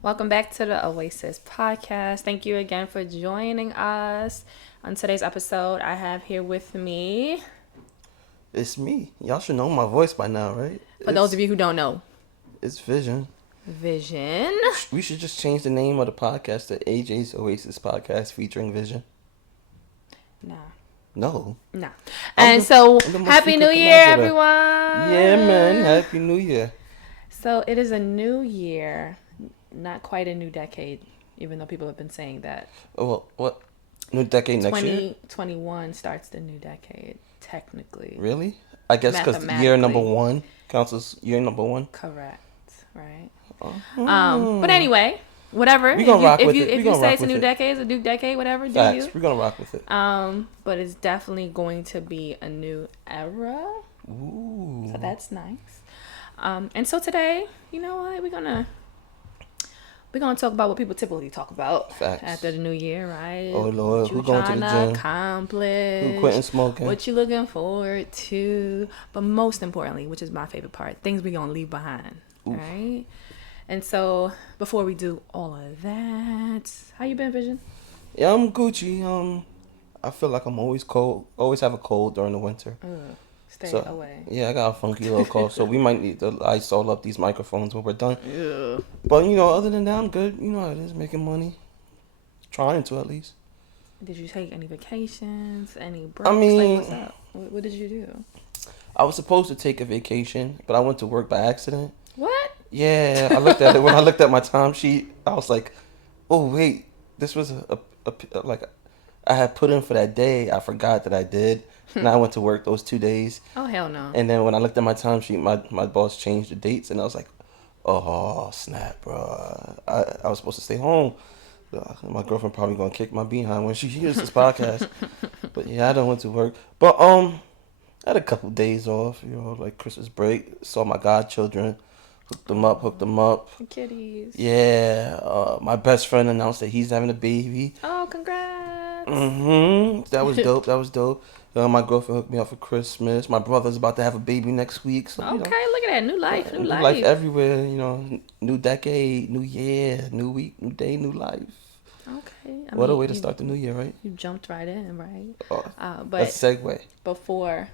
Welcome back to the Oasis Podcast. Thank you again for joining us. On today's episode, I have here with me, It's me. Y'all should know my voice by now, right? for those of you who don't know, It's Vision. Vision. We should just change the name of the podcast to AJ's Oasis Podcast featuring Vision. Nah. No. Nah. I'm And the- so, I'm the most Happy New secret Year, commander. everyone. Yeah, man. Happy New Year. So, it is a new year, not quite a new decade, even though people have been saying that. Oh, well, what? New decade next year? 2021 starts the new decade, technically. Really? I guess because year number one counts as year number one. Correct, right? Oh. But anyway, whatever. We gonna rock with it. If We you gonna say rock it's a with new it. decade, it's a new decade, whatever, Facts. do We're going to rock with it. you? But it's definitely going to be a new era. Ooh. So that's nice. And so today, you know what? We're gonna talk about what people typically talk about Facts. after the new year, right? Oh, Lord. What Who you going to the tryna gym? accomplish? Who quitting smoking? What you looking forward to? But most importantly, which is my favorite part, things we gonna leave behind, right? And so before we do all of that, how you been, Vision? Yeah, I'm Gucci. I feel like I'm always cold. Always have a cold during the winter. Stay So, away. yeah, I got a funky little cough, so we might need to Lysol up these microphones when we're done. Ugh. But, other than that, I'm good. You know how it is, making money. Trying to, at least. Did you take any vacations? Any breaks? mean- Like, what's up? What did you do? I was supposed to take a vacation, but I went to work by accident. What? Yeah, I looked at it. When I looked at my timesheet, I was like, oh, wait, this was like, I had put in for that day. I forgot that I did. And I went to work those 2 days. Oh, hell no. And then when I looked at my timesheet, my boss changed the dates, and I was like, "Oh snap, bro! I was supposed to stay home." My girlfriend probably gonna kick my behind when she hears this podcast. But yeah, I don't went to work. But I had a couple days off, like Christmas break. Saw my godchildren, hooked them up. Kitties. Yeah, my best friend announced that he's having a baby. Oh, congrats. That was dope. That was dope. My girlfriend hooked me up for Christmas. My brother's about to have a baby next week. So, Okay, look at that. New life. New new life. life everywhere. New decade, new year, new week, new day, new life. Okay. What a way to start the new year, right? You jumped right in, right? Oh, a But segue. before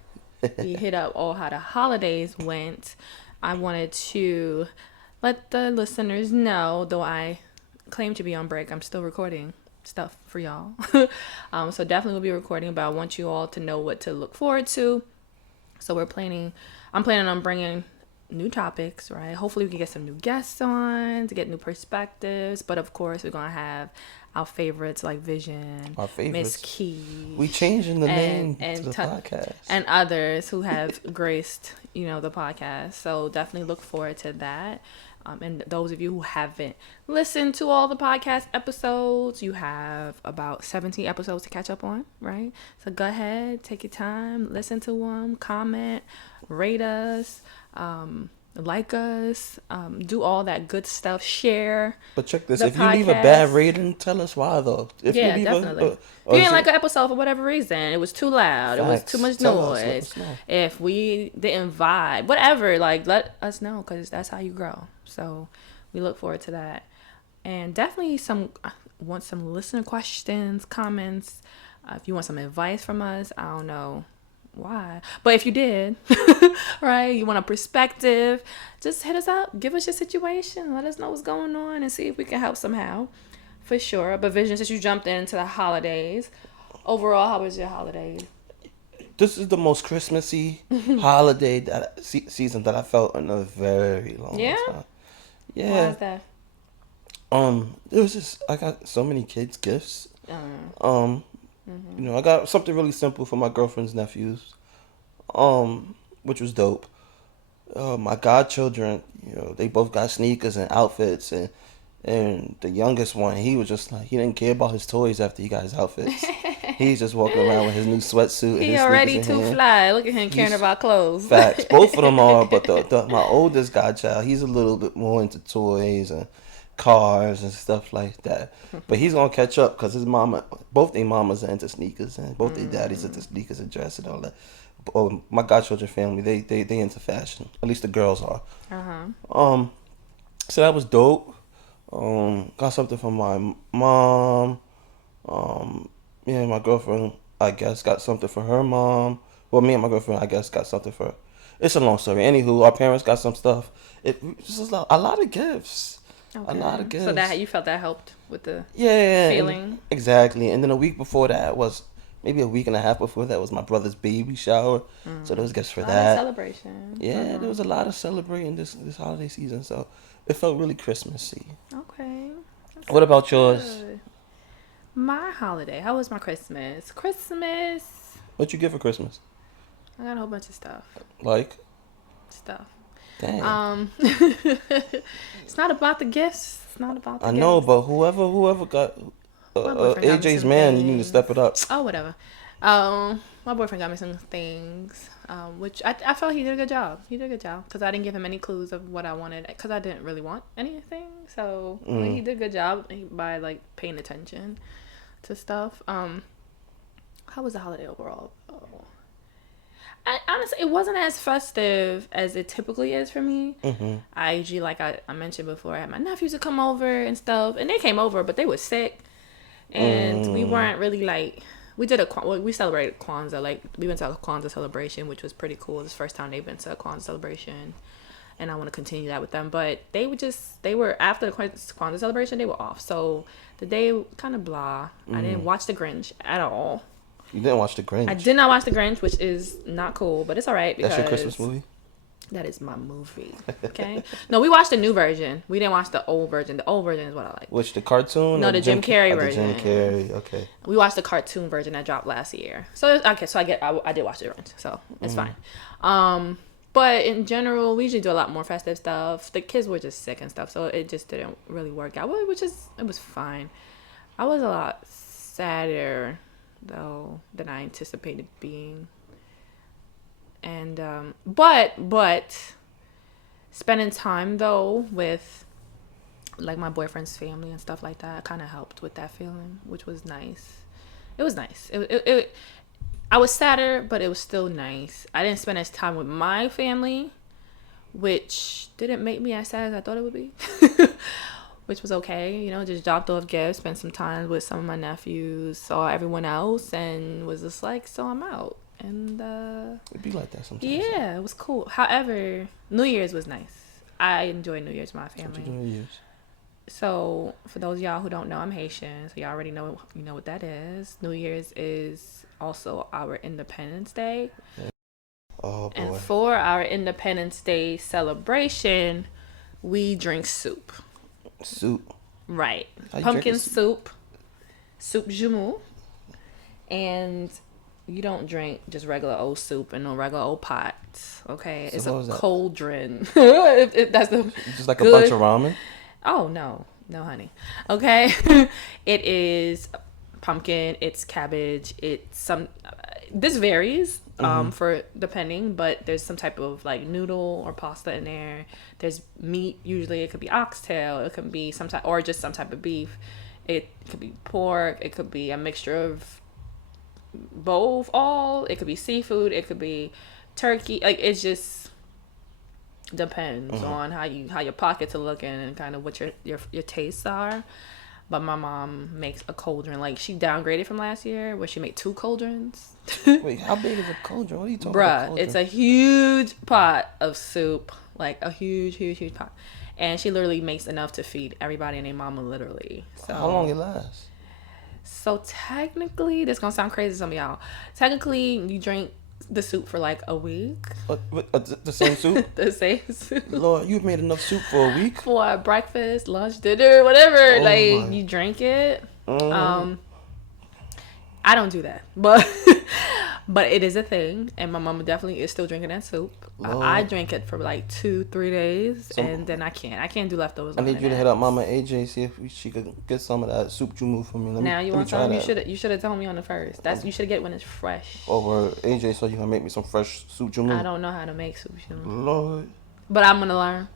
we hit up all how the holidays went, I wanted to let the listeners know, though I claim to be on break, I'm still recording stuff for y'all. So definitely we'll be recording, but I want you all to know what to look forward to. So I'm planning on bringing new topics, right? Hopefully we can get some new guests on to get new perspectives. But of course we're going to have our favorites like Vision, Our favorites. Miss Key. We changing the name and to the podcast. And others who have graced, the podcast. So definitely look forward to that. And those of you who haven't listened to all the podcast episodes, you have about 17 episodes to catch up on, right? So go ahead, take your time, listen to them, comment, rate us, like us, do all that good stuff, share. But check this: the if you leave a podcast. bad rating, tell us why though. If Yeah, you leave definitely. If you is didn't like it- an episode for whatever reason, it was too loud, it was Facts. too much Tell us, let noise, us know. if we didn't vibe, whatever, like let us know, because that's how you grow. So we look forward to that. And definitely want some listener questions, comments. If you want some advice from us, I don't know why, but if you did, right, you want a perspective, just hit us up, give us your situation, let us know what's going on, and see if we can help somehow, for sure. But Vision, since you jumped into the holidays, overall, how was your holidays? This is the most Christmassy holiday season that I felt in a very long Yeah? time. Why Yeah. is that? It was just I got so many kids gifts. I got something really simple for my girlfriend's nephews, which was dope. My godchildren, they both got sneakers and outfits, and the youngest one, he was just like, he didn't care about his toys after he got his outfits. He's just walking around with his new sweatsuit. And He his already sneakers in too hand. fly. Look at him caring He's- about clothes. Facts. Both of them are, but my oldest godchild, he's a little bit more into toys and cars and stuff like that. But he's gonna catch up because both their mamas are into sneakers and both their daddies into sneakers and dress and all that. My godchildren family, they into fashion. At least the girls are. Uh-huh. So that was dope. Got something from my mom. Yeah, my girlfriend, I guess, got something for her mom. Well, me and my girlfriend, I guess, got something for. It's a long story. Anywho, our parents got some stuff. It's just a lot of gifts. A lot of Okay. So gifts. that you felt that helped with the Yeah, feeling. exactly. And then a week before that was maybe a week and a half before that was my brother's baby shower. So there was gifts A for lot of that. celebration. Yeah, there was a lot of celebrating this holiday season. So it felt really Christmassy. Okay. What about yours? Good. My holiday. How was my Christmas? Christmas. What you get for Christmas? I got a whole bunch of stuff. Like, Stuff. dang. It's not about the gifts. It's not about the I gifts. know, but whoever got My boyfriend got me AJ's some man, things. you need to step it up. Oh, whatever. My boyfriend got me some things, which I felt he did a good job. He did a good job because I didn't give him any clues of what I wanted because I didn't really want anything. So he did a good job by like paying attention to stuff. How was the holiday overall? Oh. Honestly, it wasn't as festive as it typically is for me. I usually, like I mentioned before, I had my nephews to come over and stuff, and they came over, but they were sick, and we weren't really like. We celebrated Kwanzaa. Like we went to a Kwanzaa celebration, which was pretty cool. It's the first time they've been to a Kwanzaa celebration, and I want to continue that with them. But they were after the Kwanzaa celebration, they were off. So the day kind of blah. I didn't watch The Grinch at all. You didn't watch The Grinch. I did not watch The Grinch, which is not cool, but it's all right because That's your Christmas movie? that is my movie. Okay. No, we watched the new version. We didn't watch the old version. The old version is what I like. Which, the cartoon? No, or the Jim Carrey the Jim version. Carrey, okay. We watched the cartoon version that dropped last year. So okay, so I did watch The Grinch, so it's fine. But in general, we usually do a lot more festive stuff. The kids were just sick and stuff, so it just didn't really work out. It was fine. I was a lot sadder though than I anticipated being. And but spending time though with like my boyfriend's family and stuff like that kind of helped with that feeling, which was nice. It was nice. I was sadder, but it was still nice. I didn't spend as time with my family, which didn't make me as sad as I thought it would be. Which was okay, you know, just dropped off gifts, spent some time with some of my nephews, saw everyone else, and was just like, so I'm out. And It'd be like that sometimes. yeah, it was cool. However, New Year's was nice. I enjoy New Year's with my What family. you doing New Year's? So for those of y'all who don't know, I'm Haitian, so y'all already know what that is. New Year's is also our Independence Day. Yeah. Oh boy. And for our Independence Day celebration, we drink soup. Soup. Right. How you Pumpkin drinking soup. Soup Jumu. And you don't drink just regular old soup in no regular old pot. Okay? So it's what a was that? cauldron. If that's the Just like good. a bunch of ramen? Oh no, honey. Okay, it is pumpkin. It's cabbage. It's some. This varies for depending, but there's some type of like noodle or pasta in there. There's meat. Usually, it could be oxtail. It could be some type or just some type of beef. It could be pork. It could be a mixture of both. All. It could be seafood. It could be turkey. Like it's just depends on how your pockets are looking and kind of what your tastes are. But my mom makes a cauldron. Like she downgraded from last year where she made 2 cauldrons. Wait, how big is a cauldron? What are you talking about? Bruh, it's a huge pot of soup. Like a huge pot. And she literally makes enough to feed everybody and their mama literally. So How long it lasts? So technically, this gonna sound crazy to some of y'all. Technically, you drink the soup for like a week. The same soup? The same soup. Lord, you've made enough soup for a week? For breakfast, lunch, dinner, whatever. Oh like my. you drink it. Mm. I don't do that, but but it is a thing, and my mama definitely is still drinking that soup. I drink it for like 2-3 days, and then I can't do leftovers. I need you to hit up Mama AJ, see if she could get some of that soup jumu for me. Now you want some? You should have told me on the first. You should get when it's fresh. Over AJ, so you can make me some fresh soup jumu. I don't know how to make soup jumu, Lord, but I'm gonna learn.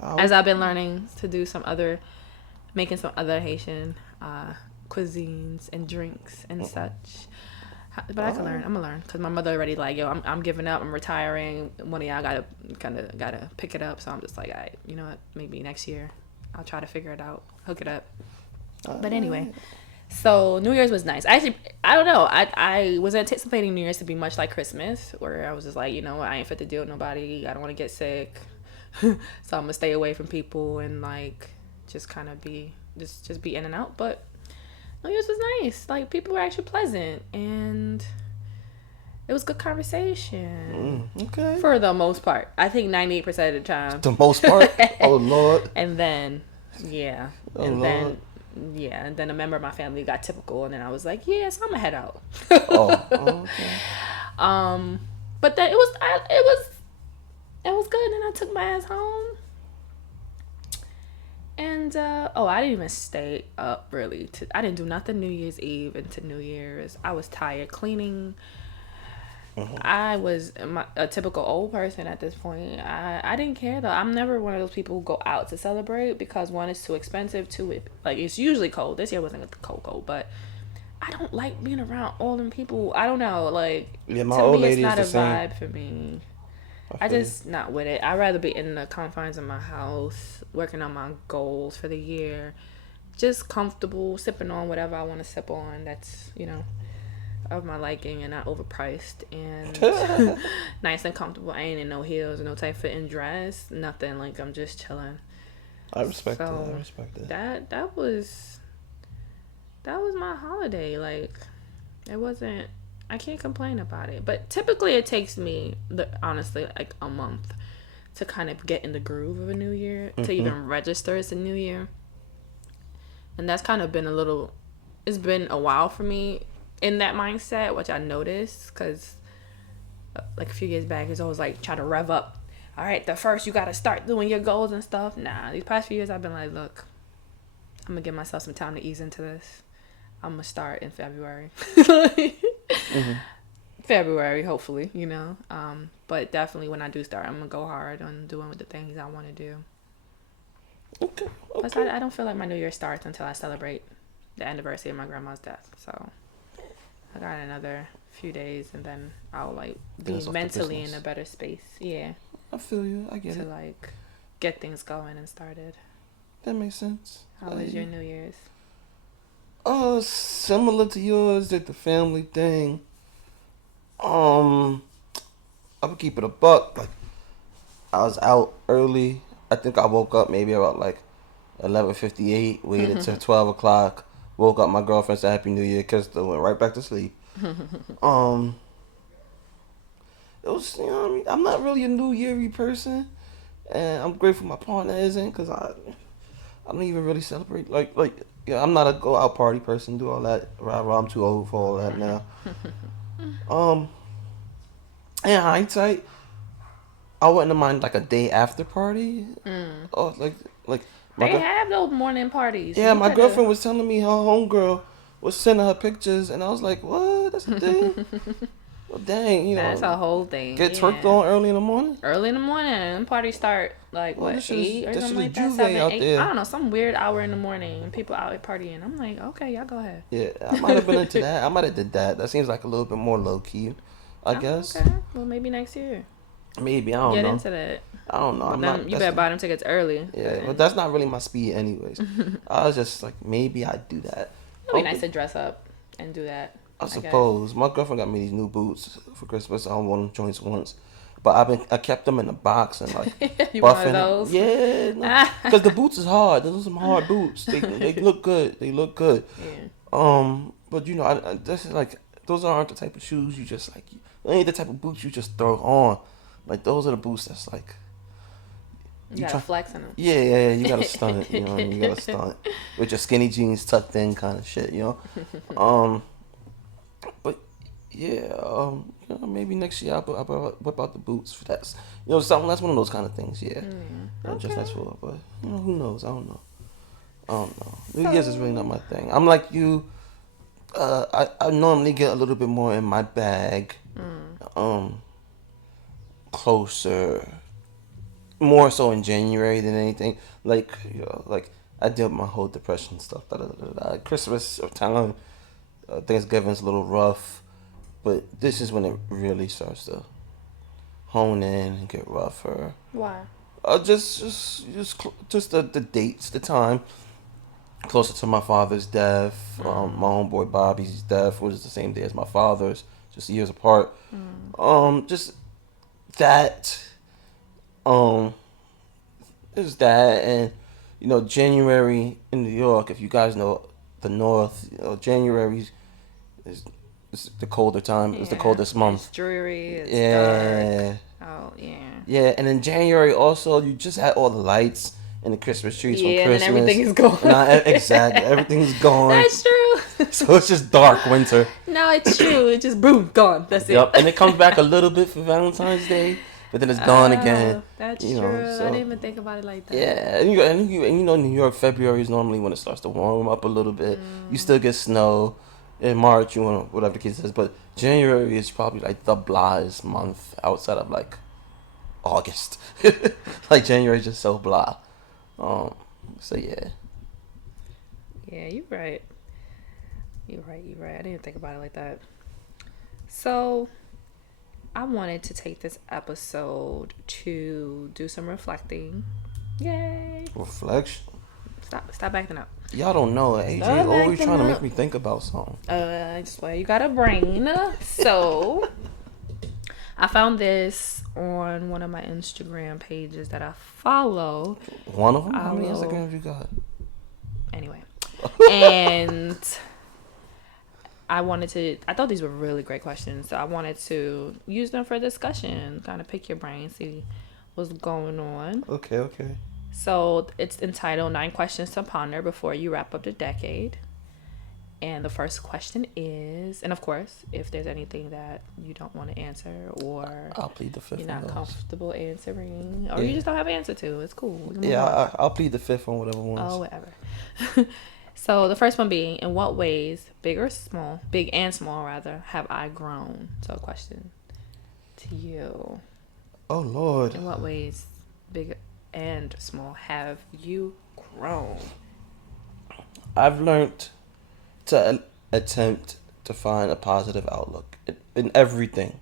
As I've been learning to do making some other Haitian cuisines and drinks and such. But I can learn. I'm gonna learn because my mother already like, yo, I'm giving up. I'm retiring. One of y'all gotta pick it up. So I'm just like, all right, you know what? Maybe next year. I'll try to figure it out, hook it up. But anyway, Alright. so New Year's was nice. Actually, I don't know. I was anticipating New Year's to be much like Christmas, where I was just like, you know what, I ain't fit to deal with nobody. I don't want to get sick, so I'm gonna stay away from people and like just kind of be just be in and out. But New Year's was nice. Like people were actually pleasant and it was good conversation. Okay. For the most part. I think 98% of the time. The most part? Oh, Lord. And then, yeah. Oh, and Lord. and then a member of my family got typical, and then I was like, yeah, so I'm gonna head out. Okay. But then it was good, and I took my ass home. And, I didn't even stay up, really. I didn't do nothing New Year's Eve into New Year's. I was tired cleaning. I was a typical old person at this point. I didn't care though. I'm never one of those people who go out to celebrate because one, it's too expensive. Two, it's usually cold. This year wasn't cold, but I don't like being around all them people. I don't know, like Yeah, my to old me lady it's not a is the same. vibe for me. I just not with it. I'd rather be in the confines of my house, working on my goals for the year, just comfortable, sipping on whatever I want to sip on. That's of my liking and not overpriced and nice and comfortable. I ain't in no heels, no tight fitting dress, nothing. Like I'm just chilling. I respect that. I respect that. That was my holiday. Like it wasn't. I can't complain about it. But typically it takes me honestly like a month to kind of get in the groove of a new year, to even register as a new year. And that's kind of been it's been a while for me in that mindset, which I noticed because like a few years back, it's always like try to rev up. All right, the first you got to start doing your goals and stuff. Nah, these past few years I've been like, look, I'm going to give myself some time to ease into this. I'm going to start in February. February, hopefully, but definitely when I do start, I'm going to go hard on doing the things I want to do. Okay. Plus, I don't feel like my New Year starts until I celebrate the anniversary of my grandma's death. So I got another few days, and then I'll like be mentally in a better space. Yeah. I feel you. I get it. To like get things going and started. That makes sense. How was your New Year's? Similar to yours, did the family thing. I would keep it a buck. Like I was out early. I think I woke up maybe about like 11:58. Waited till 12 o'clock. Woke up. My girlfriend said Happy New Year. Kissed her. Went right back to sleep. It was, what I mean? I'm not really a New Year-y person, and I'm grateful my partner isn't, because I don't even really celebrate. I'm not a go out party person. Do all that. I'm too old for all that now. In hindsight, I wouldn't mind like a day after party. Oh, like they have those morning parties. Yeah, my girlfriend was telling me her homegirl was sending her pictures, and I was like, "What? That's a thing." Well, dang, that's a whole thing. Get twerked on early in the morning. Early in the morning, and parties start like 8 or something like that. 7, 8. There. I don't know, some weird hour in the morning, and people out partying. I'm like, okay, y'all go ahead. Yeah, I might have been into that. I might have did that. That seems like a little bit more low key, I guess. Okay, well maybe next year. Maybe I don't know. Get into that. I don't know. You better buy them tickets early. Yeah, but that's not really my speed, anyways. I was just like, maybe I'd do that. It'd be nice to dress up and do that. I suppose. My girlfriend got me these new boots for Christmas. I wore them joints once, but I kept them in a box and like you buffing those? Yeah, because the boots is hard. Those are some hard boots. They look good. They look good. Yeah. But this is like, those aren't the type of shoes you just like. They ain't the type of boots you just throw on. Like those are the boots that's like. You gotta flex in them. Yeah. You gotta stunt. You gotta stunt with your skinny jeans tucked in, kind of shit. But yeah, maybe next year I'll whip out the boots for that. Something that's one of those kind of things. Yeah, just that's for. But who knows? I don't know. New Year's is really not my thing. I'm like you. I normally get a little bit more in my bag. Closer. More so in January than anything. Like I deal with my whole depression stuff. Christmas time. Thanksgiving's a little rough, but this is when it really starts to hone in and get rougher. Why? Just the dates, the time. Closer to my father's death. My homeboy Bobby's death was the same day as my father's, just years apart. Just that. Um, is that and January in New York. If you guys know the North, January is the colder time. It's the coldest month. It's dreary. It's Yeah. dark. Oh yeah. Yeah, and in January also you just had all the lights and the Christmas trees from Yeah, and Christmas. then everything is gone. Exactly, everything's gone. That's true. So it's just dark winter. No, it's true. It's just boom, gone. That's it. Yep, and it comes back a little bit for Valentine's Day, but then it's gone again. That's you true. know, so, I didn't even think about it like that. Yeah, and New York, February is normally when it starts to warm up a little bit. You still get snow. In March, whatever the case is, but January is probably like the blahest month outside of like August. Like January is just so blah. So yeah. Yeah, you're right. You're right. I didn't think about it like that. So, I wanted to take this episode to do some reflecting. Yay! Reflection. Stop acting up. Y'all don't know. AJ always trying to make me think about something. I swear you got a brain. So, I found this on one of my Instagram pages that I follow. One of them? How many Instagrams you got? Anyway. And I thought these were really great questions. So I wanted to use them for discussion, kind of pick your brain, see what's going on. Okay. So it's entitled 9 Questions to Ponder Before You Wrap Up the Decade. And the first question is, and of course, if there's anything that you don't want to answer or I'll plead the fifth. you're not comfortable answering or Yeah. you just don't have an answer to, it's cool. I'll plead the fifth on whatever one. Oh, whatever. So the first one being, in what ways, big and small rather, have I grown? So a question to you. Oh Lord. In what ways, big and small, have you grown? I've learned to attempt to find a positive outlook in everything.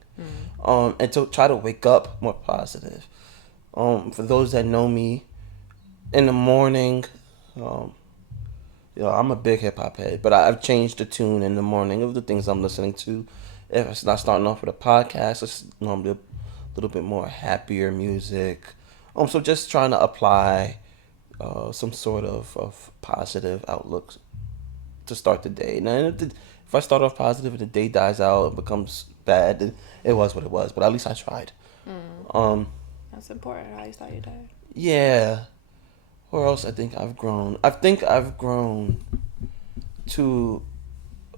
And to try to wake up more positive. For those that know me, in the morning, I'm a big hip hop head, but I've changed the tune in the morning of the things I'm listening to. If it's not starting off with a podcast, it's normally a little bit more happier music. So just trying to apply some sort of positive outlook to start the day. Now, if I start off positive and the day dies out and becomes bad, then it was what it was. But at least I tried. That's important. How you start your day. Yeah. Where else I think I've grown? I think I've grown to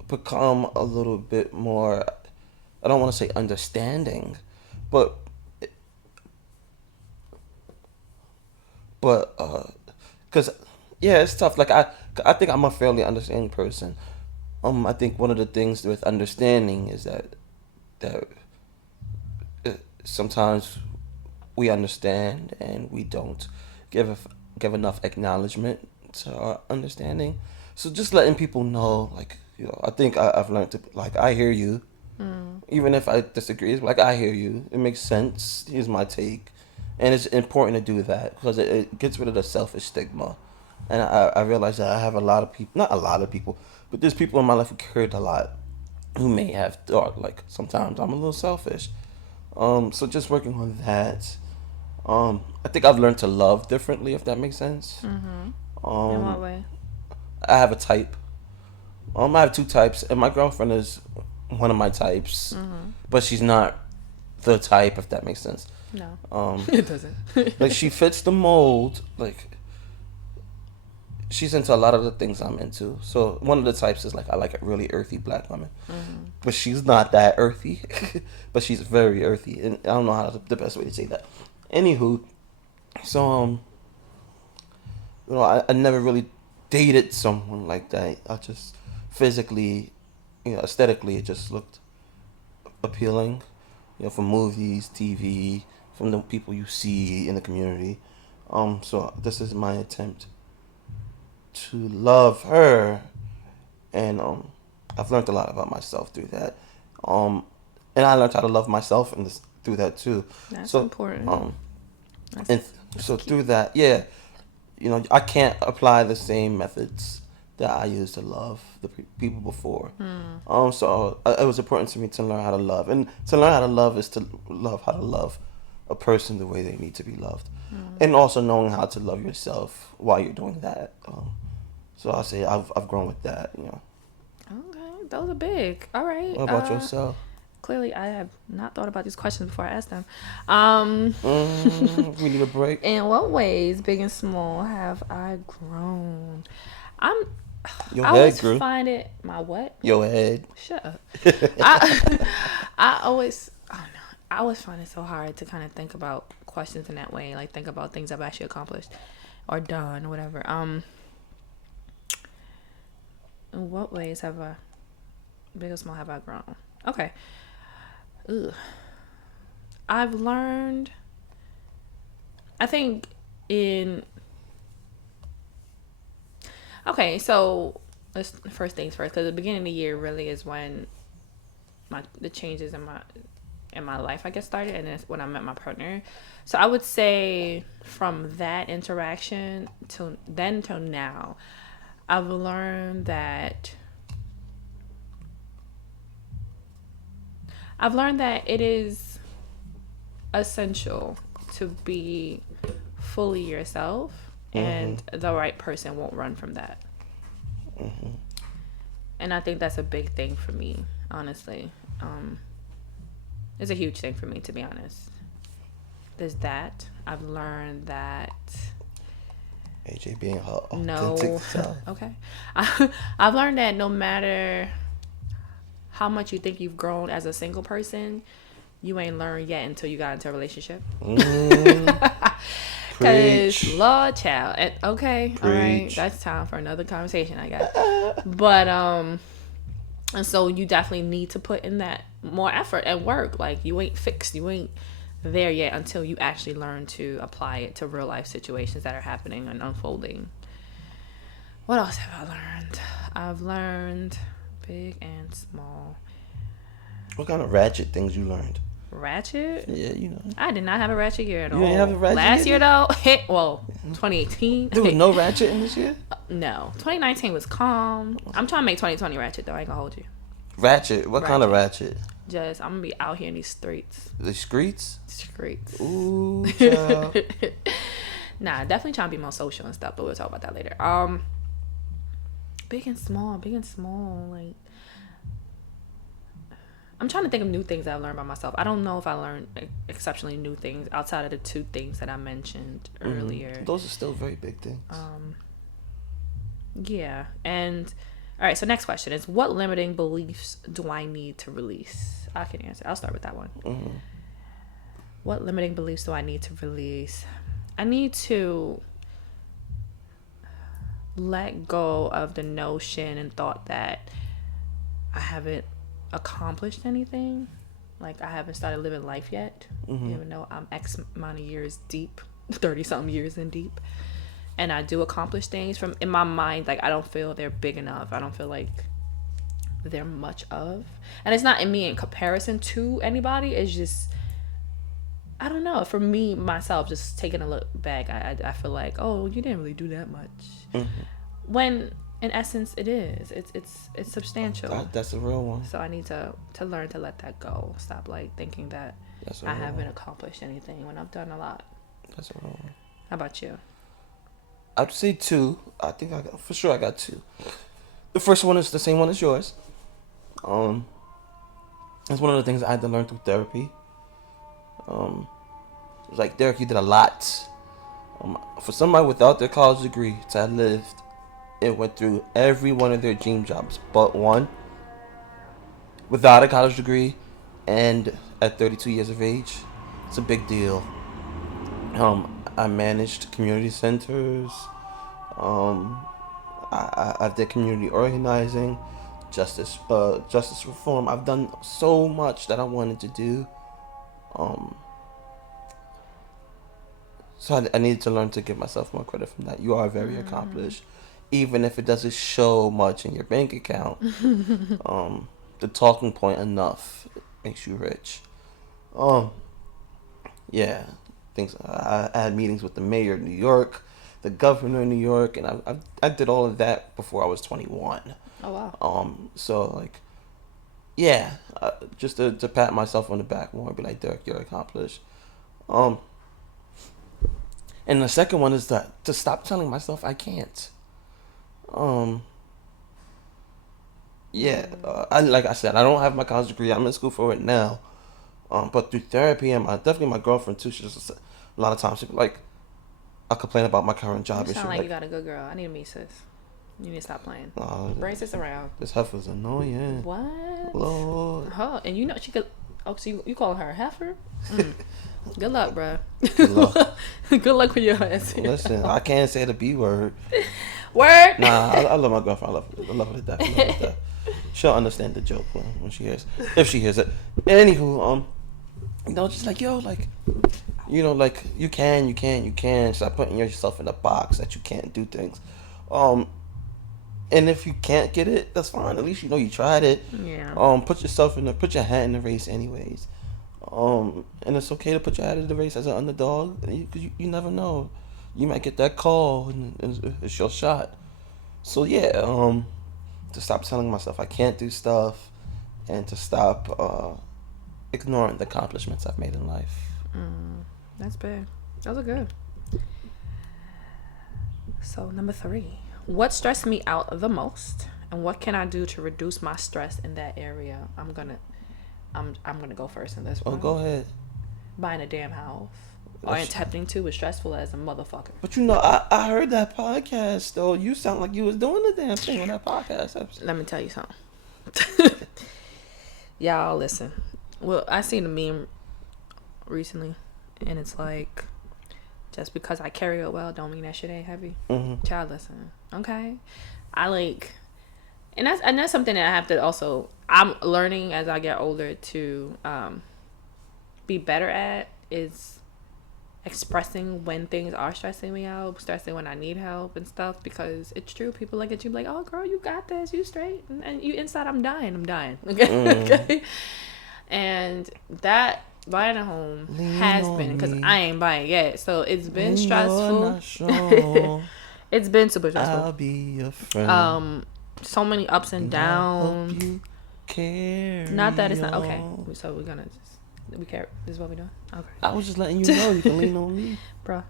become a little bit more, I don't want to say understanding, but because it's tough. Like I think I'm a fairly understanding person. I think one of the things with understanding is that sometimes we understand and we don't give enough acknowledgement to our understanding. So just letting people know, like, I think I've learned to, like, I hear you. Even if I disagree, it's like, I hear you. It makes sense. Here's my take. And it's important to do that because it gets rid of the selfish stigma. And I realize that I have a lot of people, not a lot of people, but there's people in my life who cared a lot who may have thought, like, sometimes I'm a little selfish. So just working on that. I think I've learned to love differently, if that makes sense. In what way? I have a type. I have 2 types, and my girlfriend is one of my types, but she's not the type, if that makes sense. No, it doesn't. Like, she fits the mold. Like, she's into a lot of the things I'm into. So one of the types is, like, I like a really earthy black woman, but she's not that earthy, but she's very earthy, and I don't know how the best way to say that. Anywho, so I never really dated someone like that. I just physically, aesthetically, it just looked appealing, from movies, TV, from the people you see in the community. So this is my attempt to love her, and I've learned a lot about myself through that. And I learned how to love myself through that too. That's so important. So through that, yeah, I can't apply the same methods that I used to love the people before. So it was important to me to learn how to love, and to learn how to love is to love how to love a person the way they need to be loved, and also knowing how to love yourself while you're doing that. So I'll say I've grown with that. Okay, those are big. All right. What about yourself? Clearly, I have not thought about these questions before I asked them. We need a break. In what ways, big and small, have I grown? Your I head always grew. find it. My what? Your head. Shut up. I always, oh no, I always find it so hard to kind of think about questions in that way. Like think about things I've actually accomplished or done or whatever. In what ways have I, big or small, have I grown? Okay. Ugh. I've learned, I think okay, so let's first things first, because the beginning of the year really is when the changes in my life, I guess, started, and that's when I met my partner. So I would say from that interaction till now, I've learned that it is essential to be fully yourself, and the right person won't run from that. And I think that's a big thing for me, honestly. It's a huge thing for me, to be honest. There's that. I've learned that AJ being her authentic self. Okay. I've learned that no matter how much you think you've grown as a single person, you ain't learned yet until you got into a relationship. Because, Lord, child. Okay, all right. That's time for another conversation, I guess. But, and so you definitely need to put in that more effort and work. Like, you ain't fixed. You ain't there yet until you actually learn to apply it to real life situations that are happening and unfolding. What else have I learned? I've learned big and small. What kind of ratchet things you learned? Ratchet? Yeah, I did not have a ratchet year at all. You didn't have a ratchet Last year though, 2018. There was no ratchet in this year? No. 2019 was calm. I'm trying to make 2020 ratchet though. I ain't gonna hold you. Ratchet? What kind of ratchet? Just, I'm gonna be out here in these streets. The streets? Streets. Ooh, child. Nah, definitely trying to be more social and stuff, but we'll talk about that later. Big and small. Like, I'm trying to think of new things I've learned by myself. I don't know if I learned exceptionally new things outside of the two things that I mentioned earlier. Those are still very big things. Yeah. And, all right, so next question is, what limiting beliefs do I need to release? I can answer. I'll start with that one. What limiting beliefs do I need to release? I need to let go of the notion and thought that I haven't accomplished anything. Like, I haven't started living life yet, even though I'm X amount of years deep, 30 something years in deep, and I do accomplish things from in my mind. Like, I don't feel they're big enough. I don't feel like they're much of, and it's not in me in comparison to anybody. It's just, I don't know, for me myself, just taking a look back, I feel like, oh, you didn't really do that much, when in essence it is. It's substantial. That's a real one. So I need to learn to let that go. Stop like thinking that I haven't accomplished anything when I've done a lot. That's a real one. How about you? I'd say two. I think I got two. The first one is the same one as yours. It's one of the things I had to learn through therapy. It was like, Derek, you did a lot. For somebody without their college degree to have lived and went through every one of their dream jobs but one, without a college degree and at 32 years of age, it's a big deal. I managed community centers. I did community organizing, justice reform. I've done so much that I wanted to do. So I needed to learn to give myself more credit from that. You are very accomplished, even if it doesn't show much in your bank account. The talking point enough makes you rich. Yeah. things. I had meetings with the mayor of New York, the governor of New York, and I did all of that before I was 21. Oh wow. So like, yeah, just to pat myself on the back more, be like, Derek, you're accomplished. And the second one is that to stop telling myself I can't. Yeah, like I said, I don't have my college degree. I'm in school for it now. But through therapy and definitely my girlfriend too, she just a lot of times she be like, I complain about my current job. You And sound she like like, you got a good girl. I need to meet sis. You need to stop playing. oh, Bring sis around. this heifer's annoying. What? Lord. Huh? And you know she could. Oh, so you call her a heifer? Mm. Good luck, bruh. Good luck. Good luck with your ass. Listen, I can't say the B word. Word. Nah, I love my girlfriend. I love her to death. I love her to death. She'll understand the joke when she hears, if she hears it. Anywho, just like, yo, like, like you can stop putting yourself in a box that you can't do things. And if you can't get it, that's fine. At least you tried it. Yeah. Put your hat in the race anyways. And it's okay to put your hat in the race as an underdog, because you never know. You might get that call and it's your shot. So yeah, to stop telling myself I can't do stuff, and to stop ignoring the accomplishments I've made in life. That's big. Those are good. So 3, what stressed me out the most, and what can I do to reduce my stress in that area? I'm gonna go first in this one. Oh, go ahead. Buying a damn house or attempting to is stressful as a motherfucker. But I heard that podcast though. You sound like you was doing the damn thing on that podcast episode. Let me tell you something. Y'all listen. Well, I seen a meme recently, and it's like, just because I carry it well don't mean that shit ain't heavy. Mm-hmm. Child, listen. Okay, and that's something that I have to also. I'm learning as I get older to be better at is expressing when things are stressing me out, stressing when I need help and stuff, because it's true. People look at you like, oh girl, you got this, you straight, and you inside, I'm dying. Okay. Okay. And that buying a home has been, because I ain't buying yet, so it's been stressful. It's been super stressful. I'll be your friend. So many ups and downs. Not that it's not okay. On. So we're gonna we care. This is what we're doing. Okay. I was just letting you know you can lean on me, bro.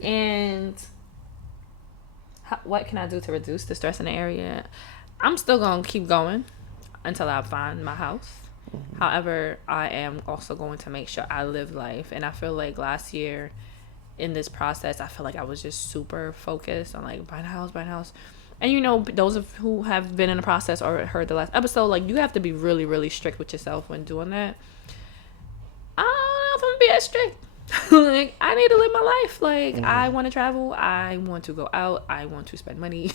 And what can I do to reduce the stress in the area? I'm still gonna keep going until I find my house. Mm-hmm. However, I am also going to make sure I live life, and I feel like last year in this process, I feel like I was just super focused on like buying a house. And those of who have been in the process or heard the last episode, like, you have to be really, really strict with yourself when doing that. I don't know if I'm gonna be as strict. Like, I need to live my life. Like, I want to travel. I want to go out. I want to spend money.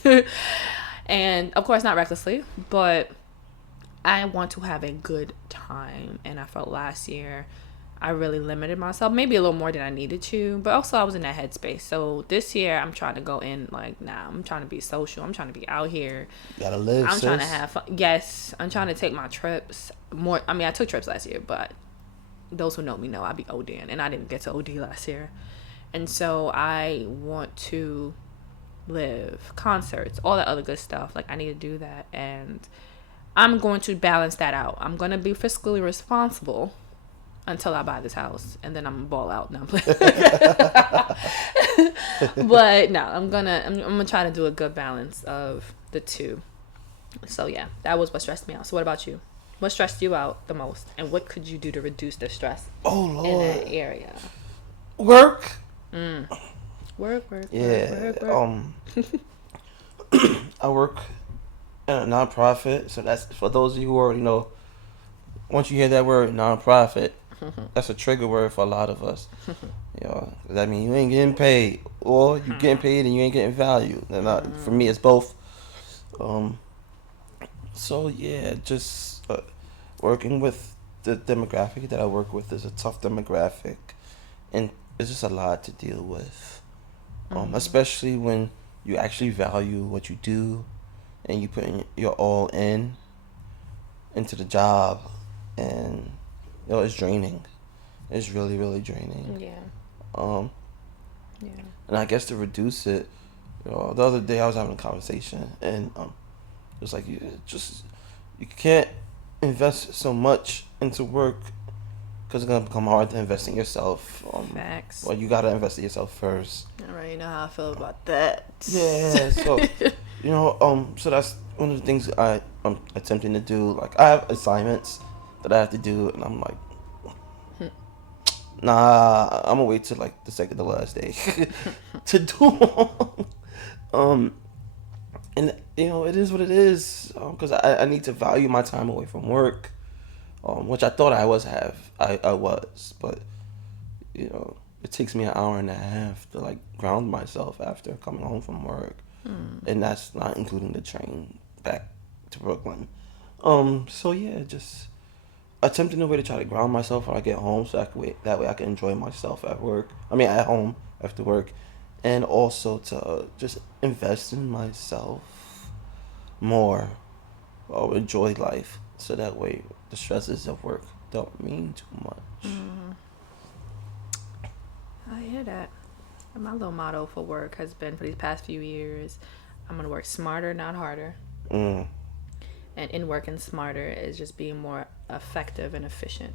And of course, not recklessly, but I want to have a good time. And I felt last year I really limited myself, maybe a little more than I needed to, but also I was in that headspace. So this year I'm trying to go in like, nah, I'm trying to be social. I'm trying to be out here. You gotta live, I'm trying to have fun. Yes, I'm trying to take my trips more. I mean, I took trips last year, but those who know me know I be ODing, and I didn't get to OD last year. And so I want to live, concerts, all that other good stuff. Like, I need to do that, and I'm going to balance that out. I'm going to be fiscally responsible until I buy this house, and then I'm gonna ball out. Now I'm playing. But no, I'm gonna try to do a good balance of the two. So yeah, that was what stressed me out. So what about you? What stressed you out the most, and what could you do to reduce the stress in that area? Work. Work. Yeah. I work in a nonprofit, so that's for those of you who already know. Once you hear that word nonprofit, that's a trigger word for a lot of us. That means you ain't getting paid, or you getting paid and you ain't getting value. And for me, it's both. So yeah, just working with the demographic that I work with is a tough demographic, and it's just a lot to deal with. Especially when you actually value what you do, and you put your all into the job, and it's draining. is really, really draining. Yeah. Yeah. And I guess to reduce it, the other day I was having a conversation, and it was like you can't invest so much into work because it's gonna become hard to invest in yourself. Facts. Well, you gotta invest in yourself first. All right, you know how I feel about that. Yeah. So, so that's one of the things I'm attempting to do. Like, I have assignments that I have to do, and I'm like, nah, I'm gonna wait till like the second to last day to do them. And it is what it is. Because I need to value my time away from work, which I thought I was, but it takes me an hour and a half to like ground myself after coming home from work, and that's not including the train back to Brooklyn. So yeah, just attempting a way to try to ground myself when I get home, so that way I can enjoy myself at home after work, and also to just invest in myself more, or enjoy life, so that way the stresses of work don't mean too much. I hear that. My little motto for work has been for these past few years, I'm gonna work smarter, not harder. And in working smarter is just being more effective and efficient.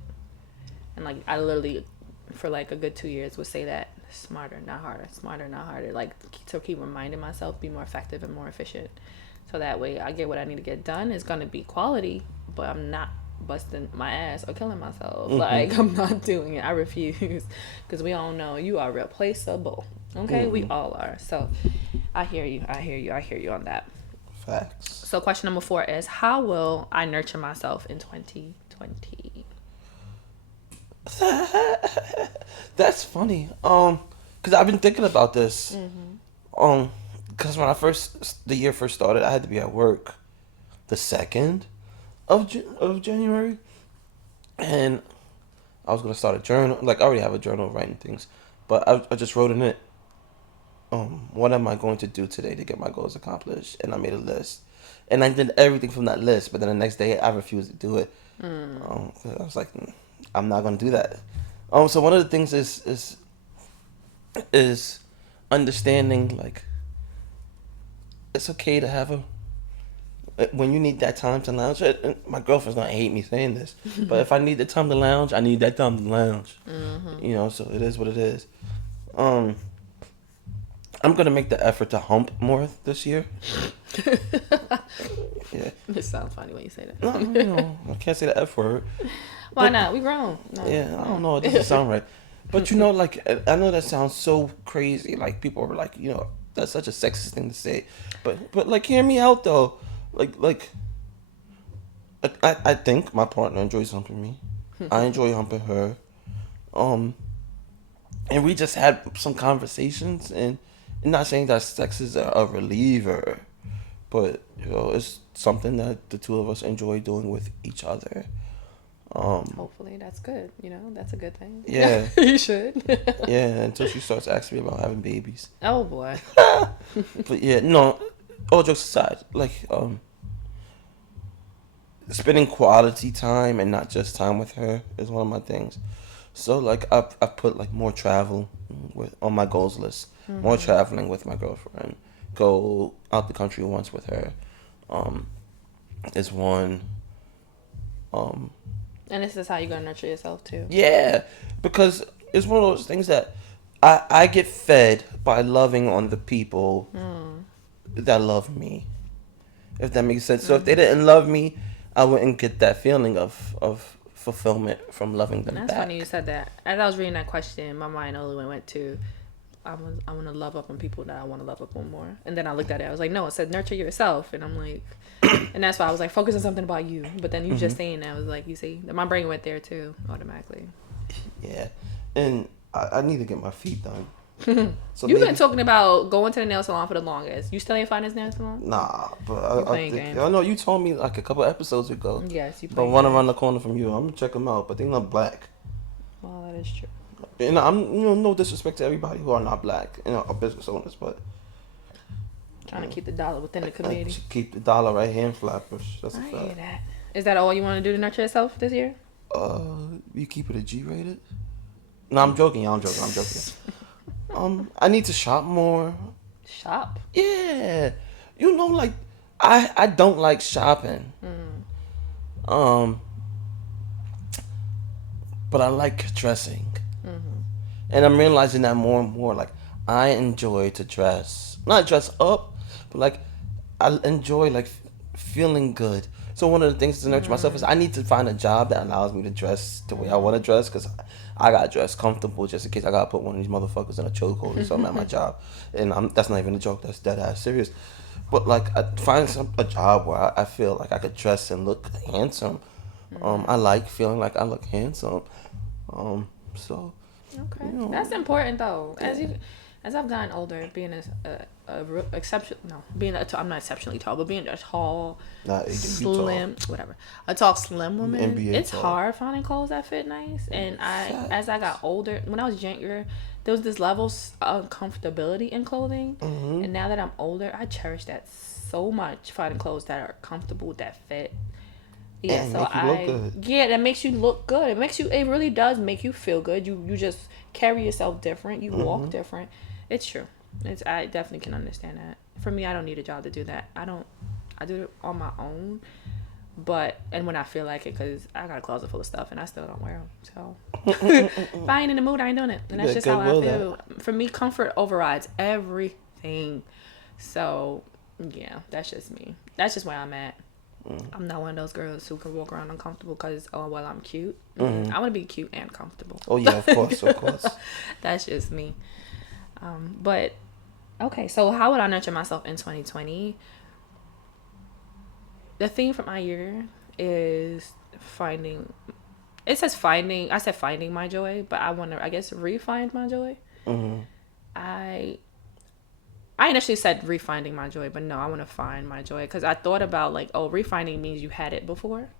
And like I literally, for like a good 2 years, would say that smarter, not harder, smarter, not harder. Like to keep reminding myself, be more effective and more efficient. So that way I get what I need to get done. It's gonna be quality, but I'm not busting my ass or killing myself. Like I'm not doing it. I refuse, because we all know you are replaceable. Okay, we all are. So I hear you on that. Facts. So question number 4 is, how will I nurture myself in 2020? That's funny. Because I've been thinking about this. Because when the year first started, I had to be at work the 2nd of January, and I was gonna start a journal. Like, I already have a journal of writing things, but I just wrote in it, what am I going to do today to get my goals accomplished? And I made a list, and I did everything from that list. But then the next day, I refused to do it. I was like, I'm not gonna do that. So one of the things is understanding, like, it's okay to have when you need that time to lounge. My girlfriend's gonna hate me saying this, but if I need the time to lounge, I need that time to lounge. So it is what it is. I'm gonna make the effort to hump more this year. Yeah. It sounds funny when you say that. No, I can't say the F word. Why not? We grown. No. Yeah, I don't know. It doesn't sound right. But like, I know that sounds so crazy. Like, people are like, that's such a sexist thing to say. But like, hear me out though. Like, I think my partner enjoys humping me. I enjoy humping her. And we just had some conversations, and not saying that sex is a reliever, but it's something that the two of us enjoy doing with each other. Hopefully that's good. That's a good thing. Yeah. You should. Yeah, until she starts asking me about having babies. Oh boy. But yeah, no, all jokes aside, like, spending quality time and not just time with her is one of my things. So like, I've put like more travel on my goals list. More traveling with my girlfriend. Go out the country once with her. Is one. And this is how you're gonna nurture yourself too. Yeah, because it's one of those things that I get fed by loving on the people that love me. If that makes sense. So if they didn't love me, I wouldn't get that feeling of fulfillment from loving them That's back. funny you said that. As I was reading that question, my mind only went to, I want to love up on people that I want to love up on more. And then I looked at it. I was like, no, it said nurture yourself. And I'm like, and that's why I was like, focus on something about you. But then you just saying that, I was like, you see, my brain went there too, automatically. Yeah. And I need to get my feet done. So You've been talking about going to the nail salon for the longest. You still ain't find this nail salon? Nah, but I know you told me like a couple episodes ago. Yes, you. But one around the corner from you, I'm gonna check them out. But they're not black. Well, that is true. And I'm no disrespect to everybody who are not black, are business owners, but trying to keep the dollar within the community. Keep the dollar right hand flappers. That's a fact. I hear that. Is that all you want to do to nurture yourself this year? You keep it a G rated. No, I'm joking, y'all. I'm joking. I need to shop more. Shop. Yeah, like I don't like shopping. Um, but I like dressing, and I'm realizing that more and more. Like I enjoy to dress, not dress up, but like I enjoy like feeling good. So one of the things to nurture myself is I need to find a job that allows me to dress the way I want to dress because I got to dress comfortable just in case I got to put one of these motherfuckers in a chokehold or something at my job. And that's not even a joke. That's dead ass serious. But like I find a job where I feel like I could dress and look handsome. I like feeling like I look handsome. So Okay, you know, that's important though. yeah. As I've gotten older, being exception, no, being I'm not exceptionally tall, but being a tall, Nah, AJ, you tall. slim, whatever, a tall, slim You woman, NBA it's tall. hard finding clothes that fit nice. And as I got Facts. older, when I was younger, there was this level of comfortability in clothing, and now that I'm older, I cherish that so much. Finding clothes that are comfortable, that fit. Yeah, And so make you look good. that makes you look good. It really does make you feel good. You just carry yourself different. You walk different. It's true. I definitely can understand that. For me, I don't need a job to do that. I do it on my own. And when I feel like it, because I got a closet full of stuff and I still don't wear them. So if I ain't in the mood, I ain't doing it. And that's just how I feel. For me, comfort overrides everything. So yeah, that's just me. That's just where I'm at. I'm not one of those girls who can walk around uncomfortable because, oh, well, I'm cute. I want to be cute and comfortable. Oh yeah, of course, of course. That's just me. But, okay, so how would I nurture myself in 2020? The theme for my year is finding, it says finding, I said finding my joy, but I want to, I guess, re-find my joy. I initially said refinding my joy, but no, I want to find my joy because I thought about like, oh, refinding means you had it before,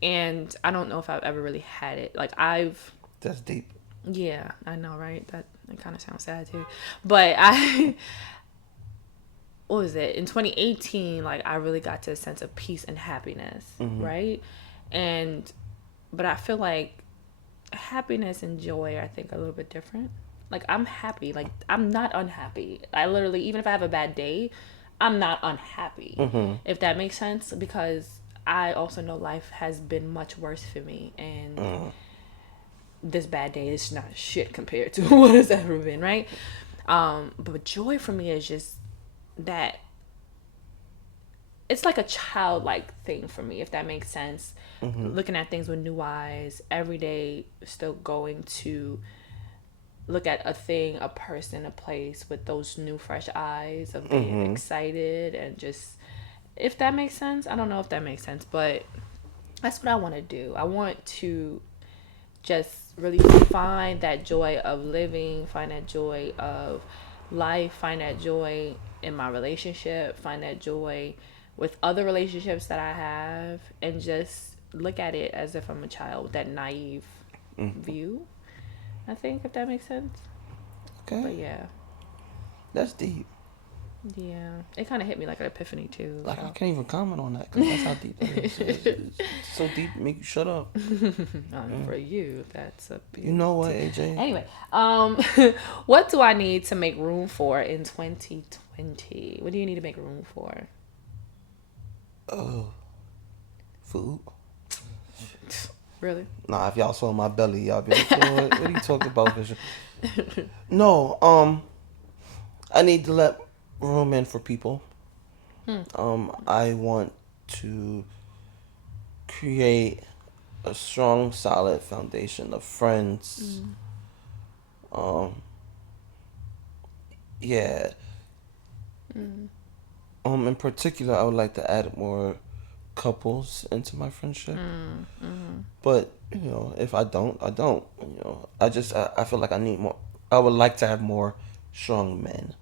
and I don't know if I've ever really had it. Like That's deep. yeah, I know, right? That kind of sounds sad too, but I, what was it in 2018? Like I really got to a sense of peace and happiness, right? And but I feel like happiness and joy, I think, are a little bit different. Like I'm happy. Like I'm not unhappy. I literally, even if I have a bad day, I'm not unhappy. If that makes sense, because I also know life has been much worse for me, and this bad day is not shit compared to what has ever been, right? But joy for me is just that it's like a childlike thing for me, if that makes sense. Looking at things with new eyes every day, still going to look at a thing, a person, a place with those new fresh eyes of being excited and just, if that makes sense. I don't know if that makes sense, but that's what I want to do. I want to just really find that joy of living, find that joy of life, find that joy in my relationship, find that joy with other relationships that I have, and just look at it as if I'm a child with that naive view. I think, if that makes sense. Okay. But yeah. That's deep. Yeah. It kind of hit me like an epiphany too. Like So. I can't even comment on that because that's how deep that is. It's so deep, it make you shut up. For you, that's a big You know what, AJ? Anyway, what do I need to make room for in 2020? What do you need to make room for? Oh, food. Really? Nah, if y'all saw my belly, y'all be like, you know what are you talking about, Vision? No, I need to let room in for people. I want to create a strong, solid foundation of friends. Yeah. In particular, I would like to add more couples into my friendship. But if I don't, I don't. I feel like I need more. I would like to have more strong men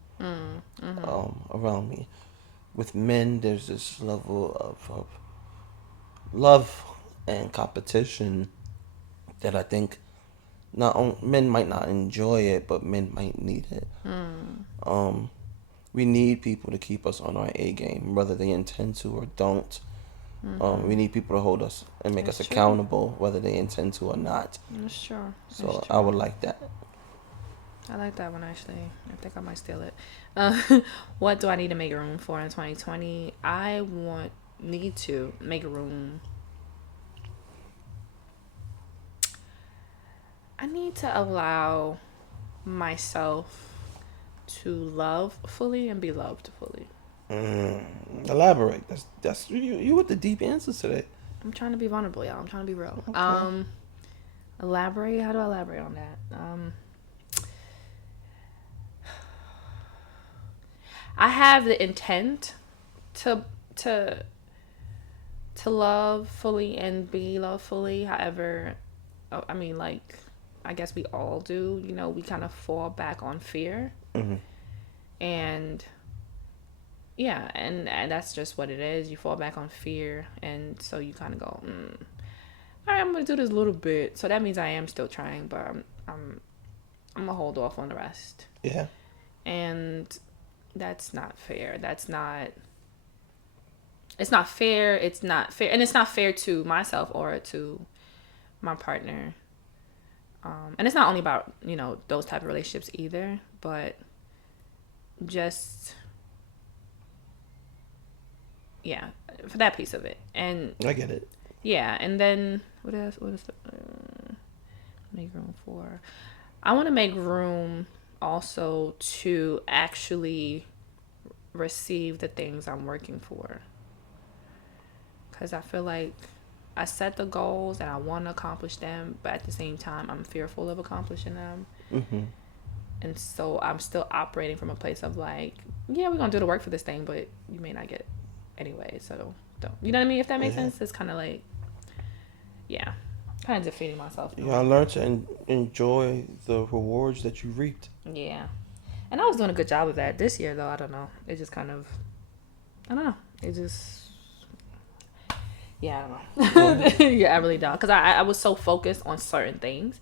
around me. With men, there's this level of love and competition that I think men might not enjoy it, but men might need it. We need people to keep us on our A game, whether they intend to or don't. We need people to hold us and make us That's true. accountable, whether they intend to or not. That's true. So That's I true. would like that. I like that one actually. I think I might steal it. What do I need to make room for in 2020? Need to make room. I need to allow myself to love fully and be loved fully. Elaborate. That's you with the deep answers today. I'm trying to be vulnerable, y'all. I'm trying to be real. Okay. Elaborate. How do I elaborate on that? I have the intent to love fully and be loved fully. However, I mean, like, I guess we all do. You know, we kind of fall back on fear, and yeah, and that's just what it is. You fall back on fear, and so you kind of go, all right, I'm gonna do this a little bit. So that means I am still trying, but I'm gonna hold off on the rest. Yeah. And that's not fair. It's not fair. It's not fair, and it's not fair to myself or to my partner. And it's not only about, you know, those type of relationships either, but just, yeah, for that piece of it. And I get it. yeah, and then what else? What is make room for? I want to make room also to actually receive the things I'm working for. Because I feel like I set the goals and I want to accomplish them, but at the same time, I'm fearful of accomplishing them. And so I'm still operating from a place of like, yeah, we're going to do the work for this thing, but you may not get it anyway. So don't. You know what I mean? If that makes sense, it's kind of like, yeah, kind of defeating myself. Yeah, I learned to enjoy the rewards that you reaped. Yeah. And I was doing a good job of that this year, though. I don't know. It just kind of, I don't know. It just, yeah, I don't know. Yeah, I really don't. Because I was so focused on certain things.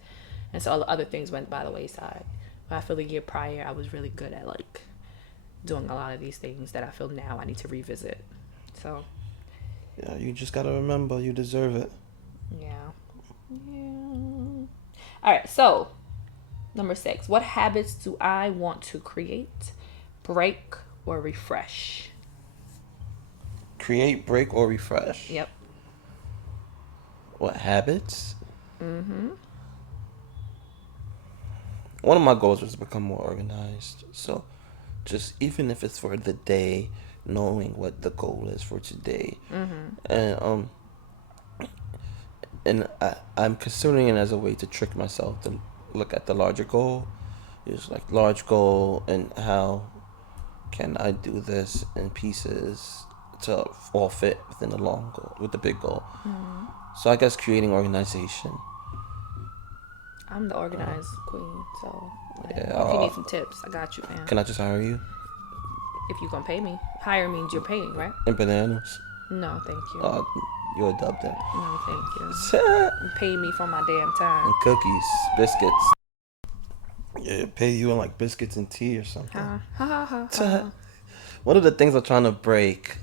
And so all the other things went by the wayside. But I feel the year prior, I was really good at, like, doing a lot of these things that I feel now I need to revisit. So. Yeah, you just got to remember you deserve it. Yeah. All right, so number 6. What habits do I want to create, break, or refresh? Create, break, or refresh. Yep. What habits? One of my goals was to become more organized. So, just even if it's for the day, knowing what the goal is for today, and I'm considering it as a way to trick myself to look at the larger goal. It's like large goal and how can I do this in pieces to all fit within the long goal, with the big goal. So I guess creating organization. I'm the organized queen, so like, Yeah, if you need some tips, I got you, man. Can I just hire you? If you gonna pay me, hire means you're paying, right? And bananas. No, thank you. You're a dub then. No, thank you. Pay me for my damn time. And cookies, biscuits. Yeah, pay you in like biscuits and tea or something. Ha ha ha ha. One of the things I'm trying to break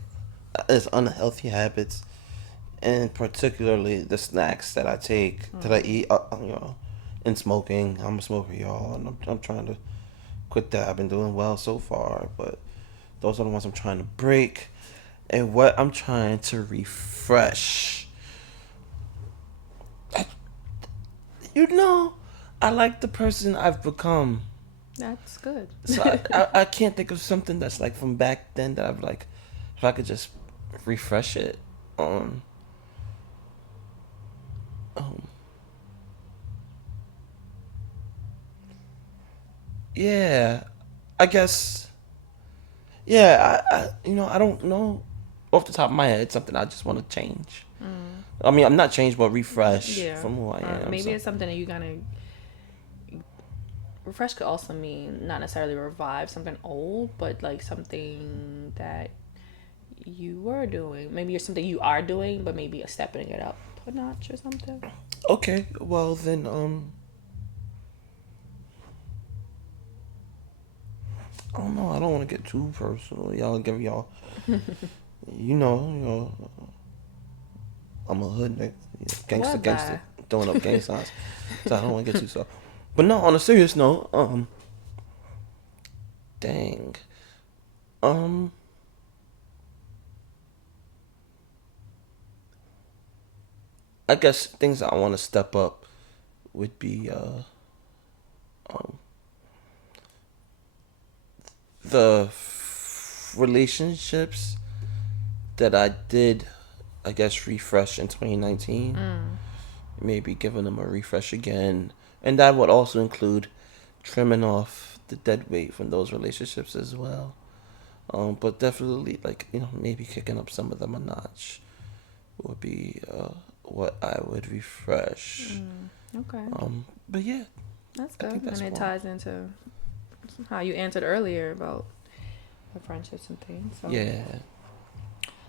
is unhealthy habits, and particularly the snacks that I take, that I eat, and smoking. I'm a smoker, y'all, and I'm trying to quit that. I've been doing well so far, but those are the ones I'm trying to break. And what I'm trying to refresh. I like the person I've become. That's good. So I can't think of something that's like from back then that I've like, if I could just refresh it. Yeah, I guess. Yeah, I don't know off the top of my head. It's something I just want to change. I mean, I'm not change, but refresh from who I am. Maybe it's something that you gotta. Refresh could also mean not necessarily revive something old, but like something that you were doing. Maybe it's something you are doing, but maybe stepping it up a notch or something. Okay, well then, I don't know. I don't want to get too personal. Y'all give y'all, you know, I'm a hood nigga. Yeah, What gangster, bye? throwing up gang signs. So I don't want to get too soft. But no, on a serious note, dang, um, I guess things I want to step up would be um, the relationships that I did, I guess, refresh in 2019. Maybe giving them a refresh again, and that would also include trimming off the dead weight from those relationships as well. But definitely, like, maybe kicking up some of them a notch would be what I would refresh. Okay. But yeah, That's I good. think that's And it one. ties into how you answered earlier about the friendships and things. So Yeah.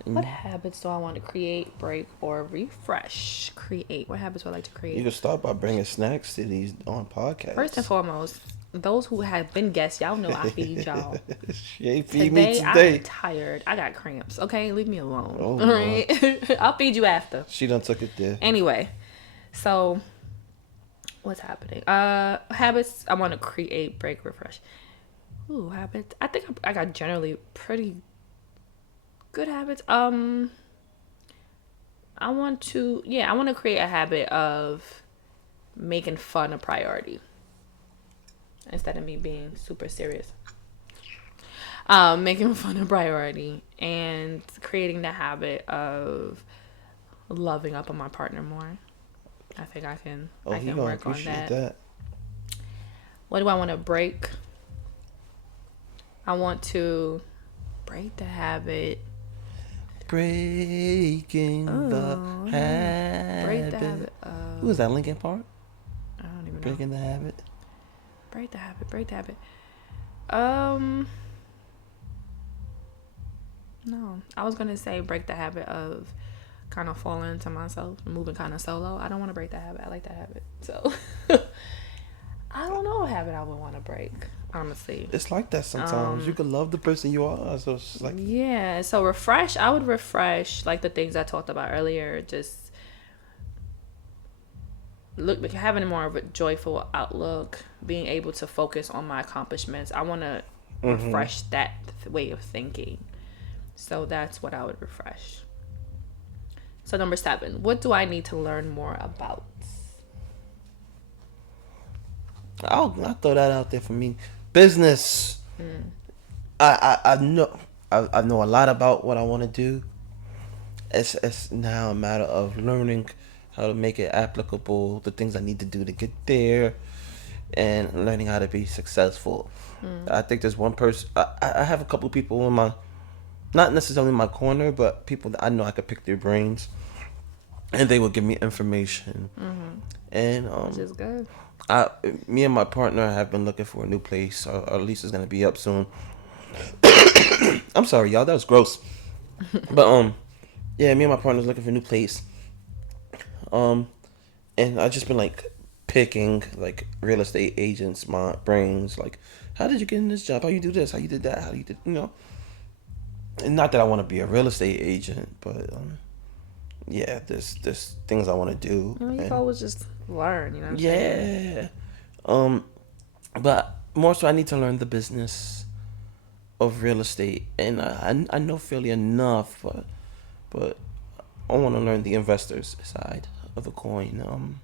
what habits do I want to create, break, or refresh? Create. What habits would I like to You create? can start by bringing snacks to these on podcasts. First and foremost, those who have been guests, y'all know I feed y'all. She ain't feed me Today, today. I'm tired. I got cramps. Okay, leave me alone. Oh, All right, I'll feed you after. She done took it there. Anyway, so what's happening? Habits I want to create, break, refresh. Ooh, habits. I think I got generally pretty good habits. I want to create a habit of making fun a priority instead of me being super serious. Making fun a priority and creating the habit of loving up on my partner more. I think I can work on that. What do I want to break? I want to break the habit. Breaking the habit. Break the habit of... Who was that, Linkin Park? I don't even know. Breaking the habit. Break the habit. No. I was going to say break the habit of kind of falling into myself, moving kind of solo. I don't want to break that habit. I like that habit. So, I don't know what habit I would want to break, honestly. It's like that sometimes. You can love the person you are, so it's like... Yeah, so refresh. I would refresh, like, the things I talked about earlier. Just having more of a joyful outlook, being able to focus on my accomplishments. I want to refresh that way of thinking. So that's what I would refresh. So number 7, what do I need to learn more about? I'll throw that out there for me. Business. I know a lot about what I want to do. It's now a matter of learning how to make it applicable, the things I need to do to get there, and learning how to be successful. I think there's one person. I have a couple people in my, not necessarily in my corner, but people that I know I could pick their brains, and they will give me information. And Which is good. Me and my partner have been looking for a new place. Our lease is gonna be up soon. I'm sorry, y'all. That was gross. But yeah, me and my partner's looking for a new place. And I just been like picking like real estate agents' my brains. Like, how did you get in this job? How you do this? How you did that? How you did And not that I want to be a real estate agent, but yeah, there's things I want to do. You can always just learn, you know what I'm saying? Yeah. But more so I need to learn the business of real estate, and I know fairly enough, but I want to learn the investors side of the coin.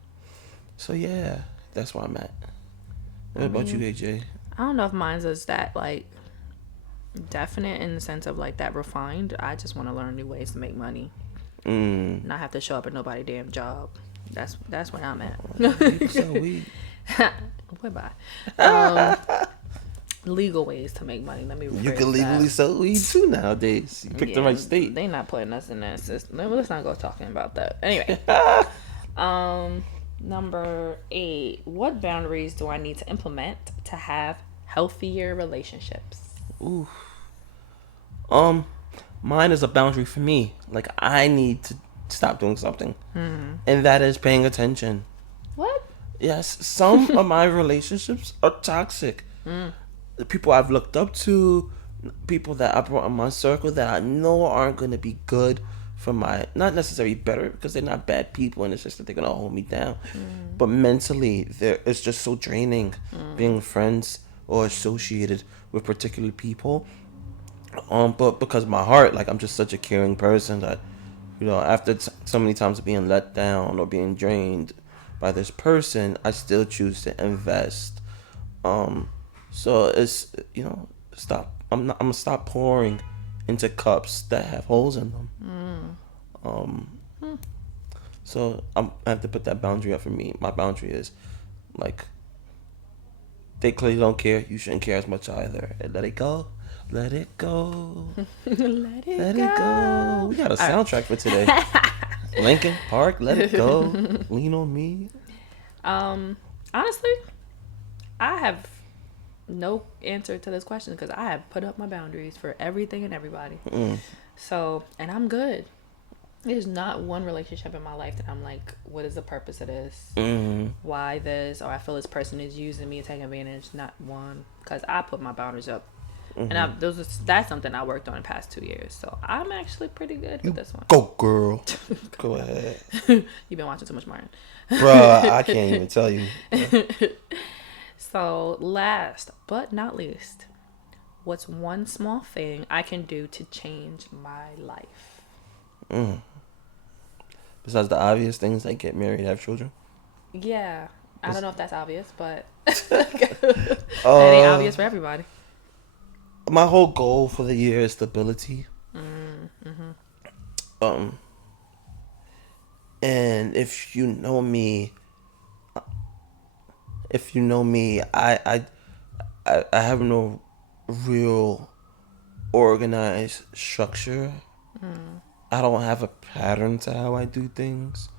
So yeah, that's where I'm at. What about you, AJ? I don't know if mine's is that like definite in the sense of like that refined. I just want to learn new ways to make money. Not have to show up at nobody's damn job. That's where I'm at. Bye. Legal ways to make money. Let me. You can legally sell weed too nowadays. You picked the right state. They not putting us in that system. Let's not go talking about that. Anyway. Number 8. What boundaries do I need to implement to have healthier relationships? Ooh. Mine is a boundary for me. Like, I need to stop doing something. And that is paying attention. What? Yes, some of my relationships are toxic. The people I've looked up to, people that I brought in my circle that I know aren't going to be good for my, not necessarily better, because they're not bad people and it's just that they're gonna hold me down, but mentally it's just so draining being friends or associated with particular people. But because my heart, like, I'm just such a caring person that, after so many times of being let down or being drained by this person, I still choose to invest. So it's, stop. I'm gonna stop pouring into cups that have holes in them. So I have to put that boundary up for me. My boundary is, like, they clearly don't care. You shouldn't care as much either. And let it go. Let it go. Let it Let go. it go. We got a soundtrack for today. Lincoln Park, Let It Go. Lean on Me. Honestly, I have no answer to this question because I have put up my boundaries for everything and everybody. So, and I'm good. There's not one relationship in my life that I'm like, what is the purpose of this? Why this? Or I feel this person is using me and taking advantage. Not one, because I put my boundaries up. And that's something I worked on in the past 2 years. So I'm actually pretty good with this one. Go, girl. Go ahead. You've been watching too much Martin. Bruh, I can't even tell you. So last but not least, what's one small thing I can do to change my life? Besides the obvious things like get married, have children? Yeah. I don't know if that's obvious, but it ain't obvious for everybody. My whole goal for the year is stability. And if you know me, I have no real organized structure. I don't have a pattern to how I do things.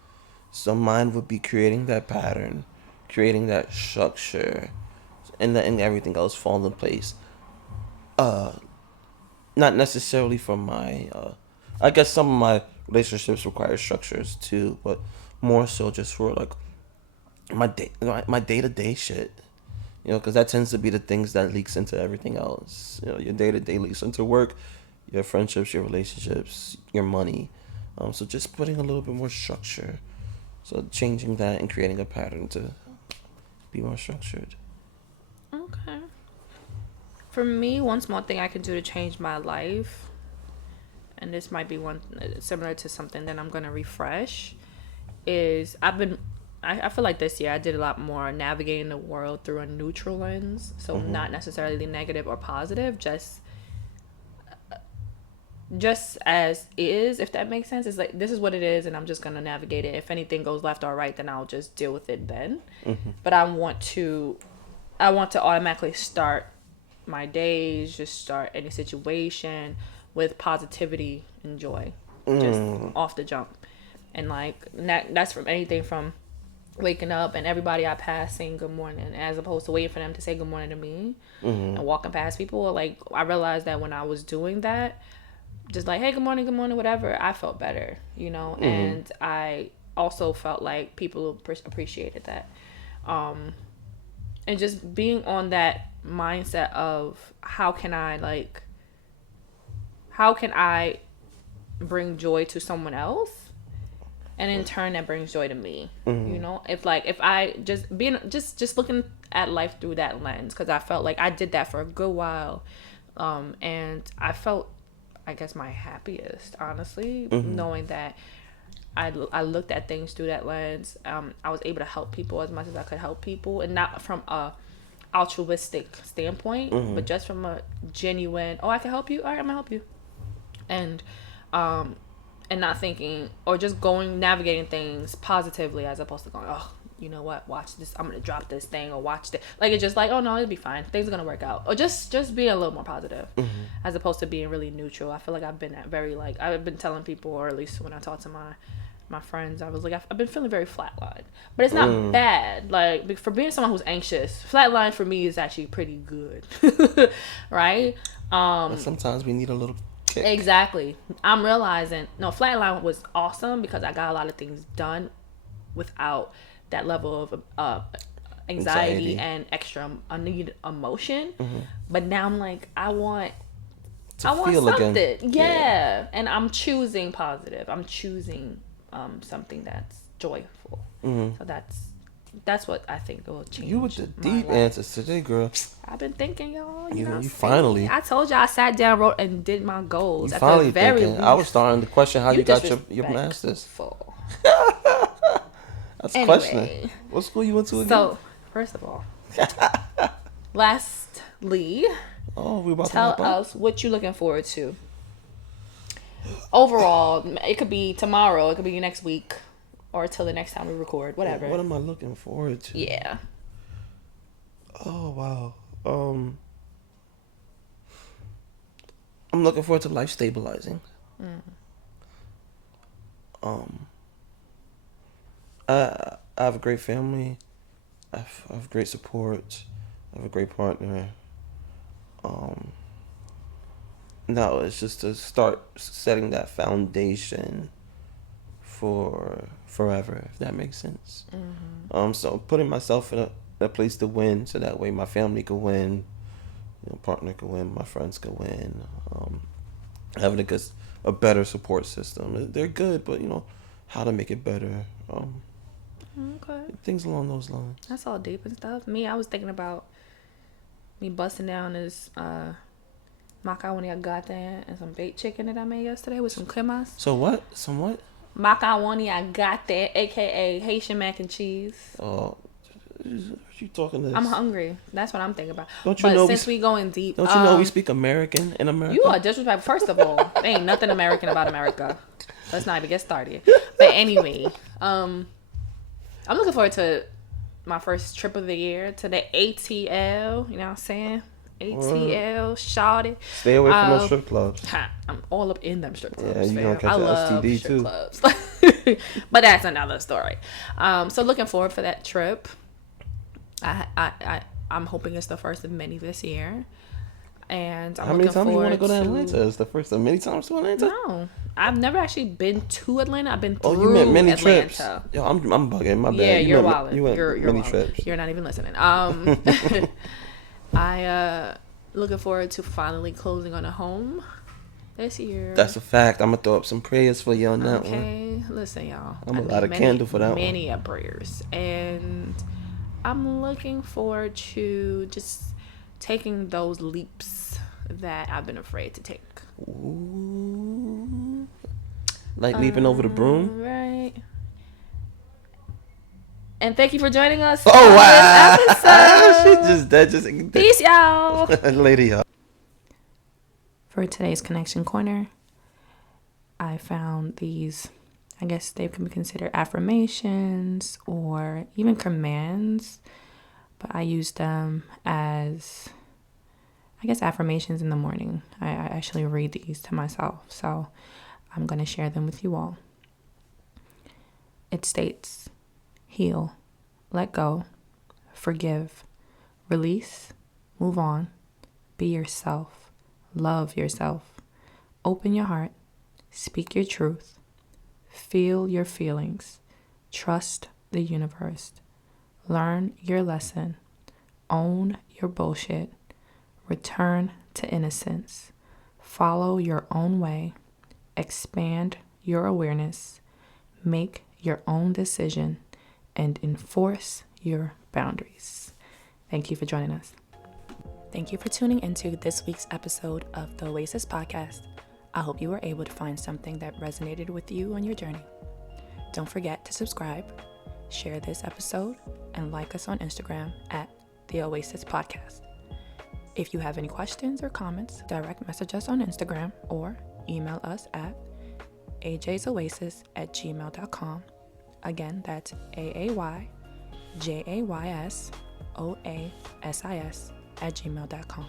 So mine would be creating that pattern, creating that structure, and letting everything else fall into place. Not necessarily from my, I guess some of my relationships require structures too, but more so just for like my day-to-day shit. Because that tends to be the things that leaks into everything else. Your day-to-day leaks into work, your friendships, your relationships, your money. So just putting a little bit more structure. So changing that and creating a pattern to be more structured. Okay. For me, one small thing I can do to change my life, and this might be one similar to something that I'm going to refresh, is I feel like this year I did a lot more navigating the world through a neutral lens. So not necessarily negative or positive, just as is, if that makes sense. It's like, this is what it is and I'm just going to navigate it. If anything goes left or right, then I'll just deal with it then. But I want to automatically start my days, just start any situation with positivity and joy, just off the jump. And like that's from anything from waking up and everybody I pass saying good morning, as opposed to waiting for them to say good morning to me and walking past people. Like, I realized that when I was doing that, just like, hey, good morning, whatever, I felt better, and I also felt like people appreciated that. And just being on that mindset of how can I bring joy to someone else, and in turn that brings joy to me. If I just looking at life through that lens, because I felt like I did that for a good while, and I felt, I guess, my happiest, honestly, knowing that I looked at things through that lens. I was able to help people as much as I could help people, and not from a altruistic standpoint, but just from a genuine, I can help you, all right, I'm gonna help you. And not thinking, or just navigating things positively, as opposed to going, oh, you know what, watch this, I'm gonna drop this thing, or watch this. Like, it's just like, oh no, it'll be fine, things are gonna work out. Or just being a little more positive, as opposed to being really neutral. I feel like I've been I've been telling people, or at least when I talk to my friends, I was like, I've been feeling very flatlined, but it's not bad. Like, for being someone who's anxious, flatline for me is actually pretty good. Right? But sometimes we need a little kick. Exactly. I'm realizing, no, flatline was awesome because I got a lot of things done without that level of anxiety and extra unneeded emotion. But now I'm like, I want to I want feel something. again. Yeah. And I'm choosing positive. I'm choosing something that's joyful. Mm-hmm. So that's what I think will change. You with the my deep life. answers today, girl. I've been thinking, y'all. You know, You what I'm finally. saying? I told you I sat down, wrote, and did my goals. You At finally the very thinking. least, I was starting to question how you got your master's. disrespectful. That's Anyway, questioning. What school you went to again? So, first of all, lastly, we about tell to wrap up? us what you're looking forward to. Overall, it could be tomorrow, it could be next week, or till the next time we record, whatever. What am I looking forward to? Yeah. Oh wow. I'm looking forward to life stabilizing. I have a great family. I have great support. I have a great partner. No, it's just to start setting that foundation for forever, if that makes sense. So putting myself in a place to win, so that way my family could win, partner could win, my friends could win. Having a better support system. They're good, but how to make it better. Okay. Things along those lines. That's all deep and stuff. Me, I was thinking about me busting down this macaroni agate and some baked chicken that I made yesterday with some cremas. So what? Some what? Macaroni agate, aka Haitian mac and cheese. Oh, what you talking this? I'm hungry. That's what I'm thinking about. Don't you know since we going deep, don't you know we speak American in America? You are disrespectful. First of all, there ain't nothing American about America. Let's not even get started. But anyway, I'm looking forward to my first trip of the year to the ATL. You know what I'm saying? ATL, shawty. Stay away from those strip clubs. I'm all up in them strip clubs. Yeah, you gonna catch I an love STD strip too. clubs. But that's another story. So looking forward for that trip. I'm hoping it's the first of many this year. And I'm how many looking times you want to go to forward Atlanta? It's the first of many times to Atlanta? No, I've never actually been to Atlanta. I've been through Oh, you meant many Atlanta. trips. Yo, I'm bugging. My bad. Yeah, you're went, wilding. You went you're many wilding. trips. You're not even listening. I looking forward to finally closing on a home this year. That's a fact. I'm gonna throw up some prayers for you on that one. Okay, listen, y'all. I'm a lot of candle for that one. Many prayers, and I'm looking forward to just taking those leaps that I've been afraid to take. Ooh. Like leaping over the broom? Right. And thank you for joining us. Oh, wow. This episode. Peace, y'all. Lady, y'all. For today's Connection Corner, I found these, I guess they can be considered affirmations or even commands, but I use them as, I guess, affirmations in the morning. I actually read these to myself, so I'm going to share them with you all. It states, heal, let go, forgive, release, move on, be yourself, love yourself, open your heart, speak your truth, feel your feelings, trust the universe, learn your lesson, own your bullshit, return to innocence, follow your own way, expand your awareness, make your own decision, and enforce your boundaries. Thank you for joining us. Thank you for tuning into this week's episode of the Oasis Podcast. I hope you were able to find something that resonated with you on your journey. Don't forget to subscribe, share this episode, and like us on Instagram at the Oasis Podcast. If you have any questions or comments, direct message us on Instagram or email us at ajaysoasis@gmail.com. Again, that's AAYJAYSOASIS@gmail.com.